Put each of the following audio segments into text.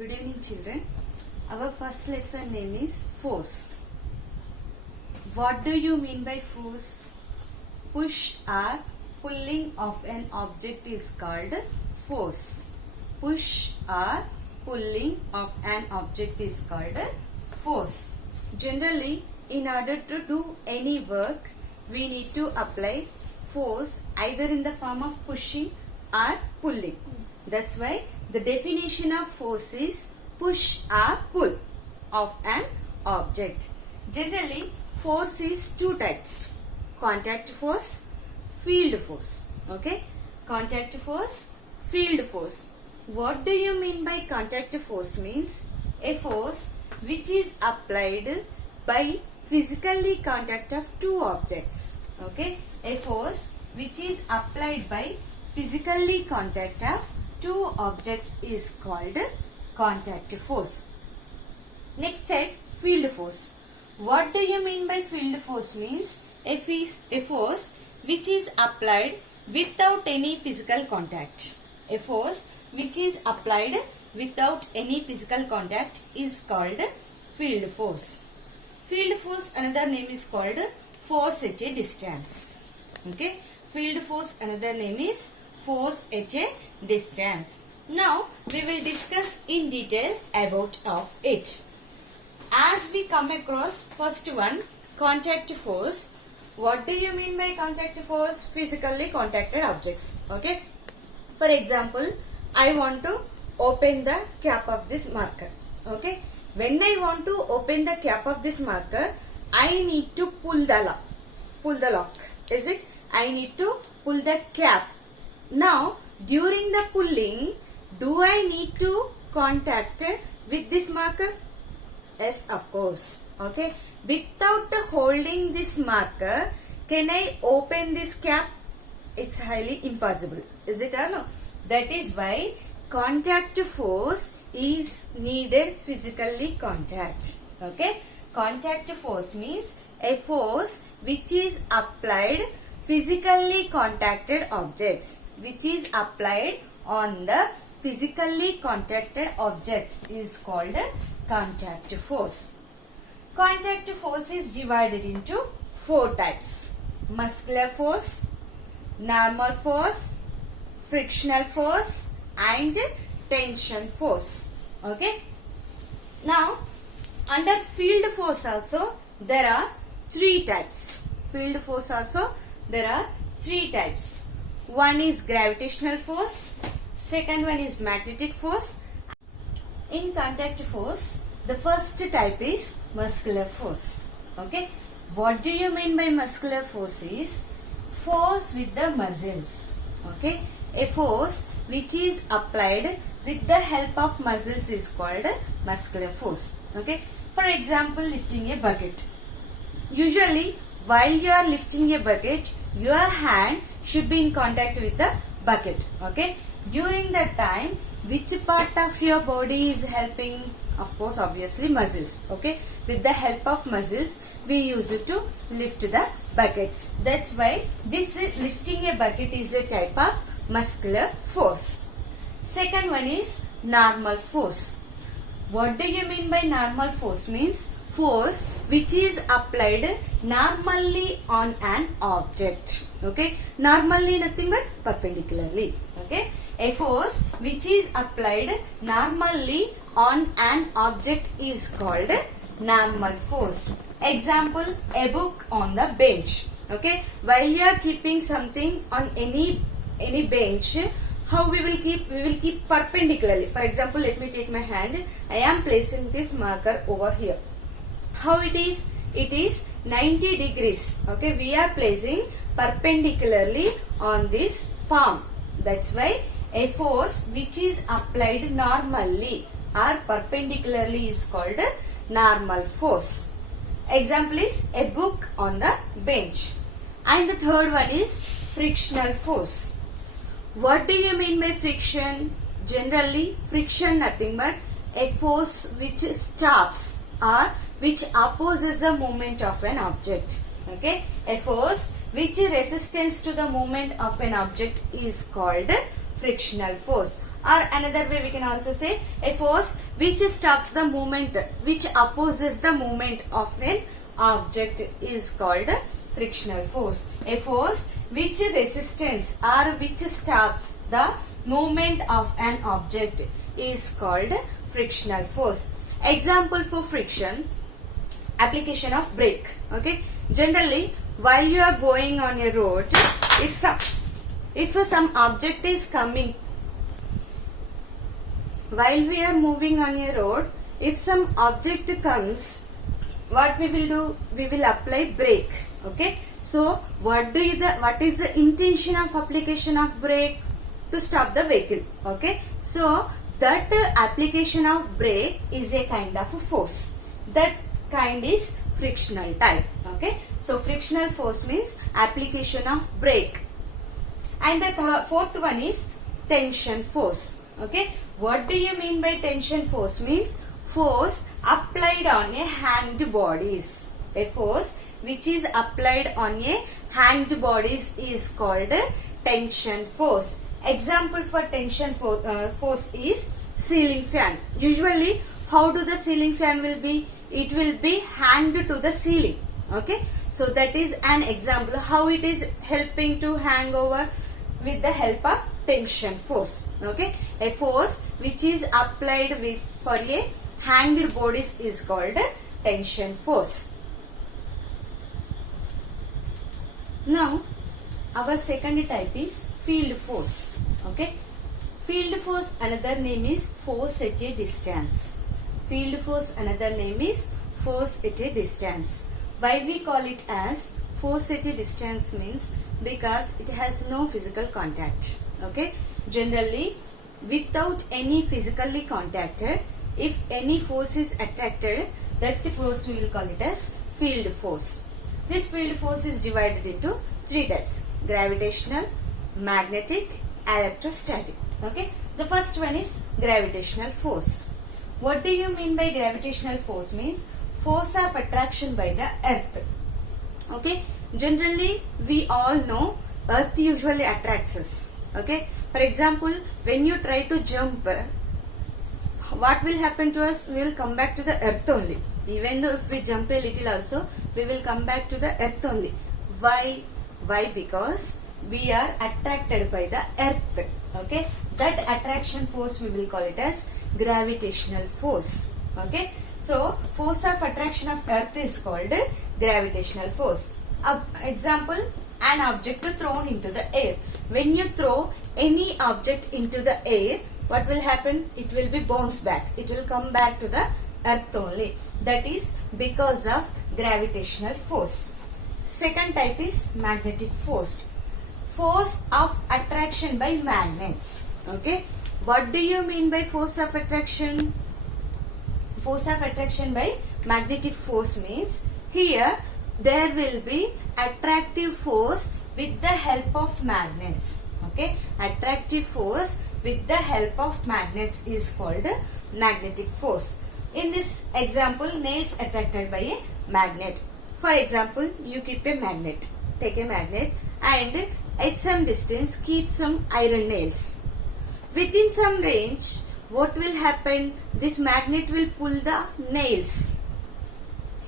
Good evening, children. Our first lesson name is force. What do you mean by force? Push or pulling of an object is called force. Push or pulling of an object is called force. Generally, in order to do any work, we need to apply force either in the form of pushing or pulling. That's why the definition of force is push or pull of an object. Generally, force is two types: contact force, field force. Okay, contact force, field force. What do you mean by contact force? Means a force which is applied by physically contact of two objects. Okay, a force which is applied by physically contact of two objects is called contact force. Next type, field force. What do you mean by field force? Means a force which is applied without any physical contact. A force which is applied without any physical contact is called field force. Field force, another name is called force at a distance. Okay, field force, another name is force at a distance. Now we will discuss in detail about of it. As we come across first one, contact force. What do you mean by contact force? Physically contacted objects. Okay. For example, I want to open the cap of this marker. Okay. When I want to open the cap of this marker, I need to pull the lock. Pull the lock. Is it? I need to pull the cap. Now, during the pulling, do I need to contact with this marker? Yes, of course. Okay. Without holding this marker, can I open this cap? It's highly impossible. Is it or no? That is why contact force is needed physically contact. Okay. Contact force means a force which is applied physically contacted objects, which is applied on the physically contacted objects is called contact force. Contact force is divided into four types: muscular force, normal force, frictional force, and tension force. Okay. Now, under field force also there are three types. Field force also there are three types. One is gravitational force, second one is magnetic force. In contact force, the first type is muscular force. Okay. What do you mean by muscular force? Is force with the muscles. Okay. A force which is applied with the help of muscles is called muscular force. Okay. For example, lifting a bucket. Usually, while you are lifting a bucket, your hand should be in contact with the bucket. Okay. During that time, which part of your body is helping? Of course, obviously muscles. Okay. With the help of muscles, we use it to lift the bucket. That's why this lifting a bucket is a type of muscular force. Second one is normal force. What do you mean by normal force? Means force which is applied normally on an object. Okay. Normally nothing but perpendicularly. Okay. A force which is applied normally on an object is called normal force. Example, a book on the bench. Okay. While you are keeping something on any bench, how we will keep? We will keep perpendicularly. For example, let me take my hand. I am placing this marker over here. How it is? It is 90 degrees. Okay, we are placing perpendicularly on this palm. That's why a force which is applied normally or perpendicularly is called normal force. Example is a book on the bench. And the third one is frictional force. What do you mean by friction? Generally, friction nothing but a force which stops or which opposes the movement of an object. Okay, a force which resistance to the movement of an object is called frictional force. or another way we can also say a force which stops the movement, which opposes the movement of an object is called frictional force. A force which resistance or which stops the movement of an object is called frictional force. Example for friction, application of brake. Okay, generally while you are going on a road, if some object is coming, while we are moving on a road, if some object comes, what we will do? We will apply brake. Okay, so what is the intention of application of brake? To stop the vehicle. Okay, so that application of brake is a kind of a force. That kind is frictional type. Okay, so frictional force means application of brake. And the fourth one is tension force. Okay, what do you mean by tension force? Means force applied on a hand bodies. A force which is applied on a hand bodies is called tension force. Example for tension force is ceiling fan. Usually, how do the ceiling fan will be? It will be hanged to the ceiling. Okay, so that is an example how it is helping to hang over with the help of tension force. Okay, a force which is applied for a hanged bodies is called tension force. Now, our second type is field force. Okay, field force another name is force at a distance. Field force another name is force at a distance. Why we call it as force at a distance means because it has no physical contact. Okay, generally without any physically contacted, if any force is attracted, that force we will call it as field force. This field force is divided into three types: gravitational, magnetic, electrostatic. Okay, the first one is gravitational force. What do you mean by gravitational force? Means force of attraction by the earth. Okay, generally we all know earth usually attracts us. Okay, for example, when you try to jump, what will happen to us? We will come back to the earth only. Even though if we jump a little also, we will come back to the earth only. Why? Because we are attracted by the earth. Okay, that attraction force we will call it as gravitational force. Okay, so force of attraction of earth is called gravitational force. Example, an object thrown into the air. When you throw any object into the air, what will happen? It will be bounced back. It will come back to the earth only. That is because of gravitational force. Second type is magnetic force. Force of attraction by magnets. Okay, what do you mean by force of attraction? Force of attraction by magnetic force means here there will be attractive force with the help of magnets. Okay, attractive force with the help of magnets is called magnetic force. In this example, nails attracted by a magnet. For example, you keep a magnet, take a magnet and at some distance keep some iron nails. Within some range, what will happen? This magnet will pull the nails.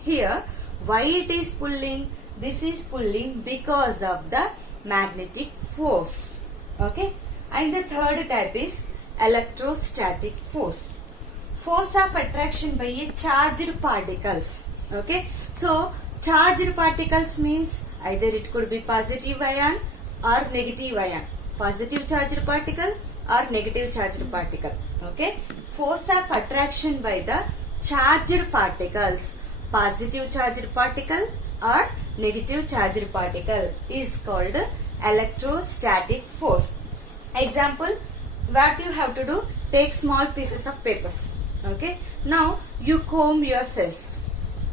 Here, why it is pulling? This is pulling because of the magnetic force. Okay, and the third type is electrostatic force. Force of attraction by a charged particles. Okay, so charged particles means either it could be positive ion or negative ion. Positive charged particle or negative charged particle. Okay, force of attraction by the charged particles, positive charged particle or negative charged particle is called electrostatic force. Example, what you have to do? Take small pieces of papers. Okay, now you comb yourself.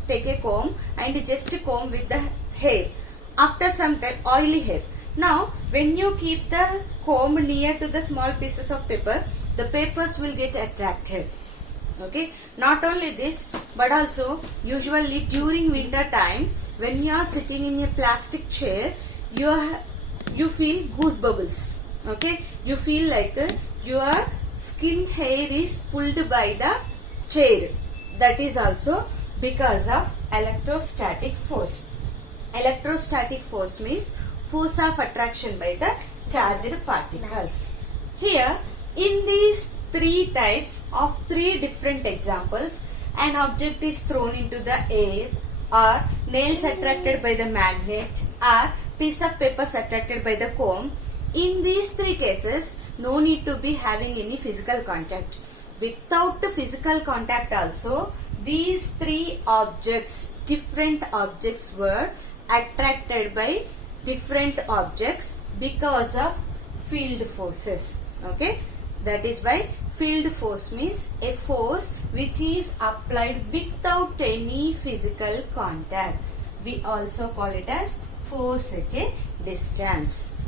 Take a comb and just comb with the hair. After some time, oily hair. Now, when you keep the comb near to the small pieces of paper, the papers will get attracted. Okay, not only this, but also usually during winter time, when you are sitting in a plastic chair, you feel goose bubbles. Okay, you feel like you are skin hair is pulled by the chair. That is also because of electrostatic force. Electrostatic force means force of attraction by the charged particles. Here, in these three types of three different examples, an object is thrown into the air, or nails attracted by the magnet, or piece of paper attracted by the comb. In these three cases, no need to be having any physical contact. Without the physical contact also, these three objects, different objects, were attracted by different objects because of field forces. Okay, that is why field force means a force which is applied without any physical contact. We also call it as force at a distance.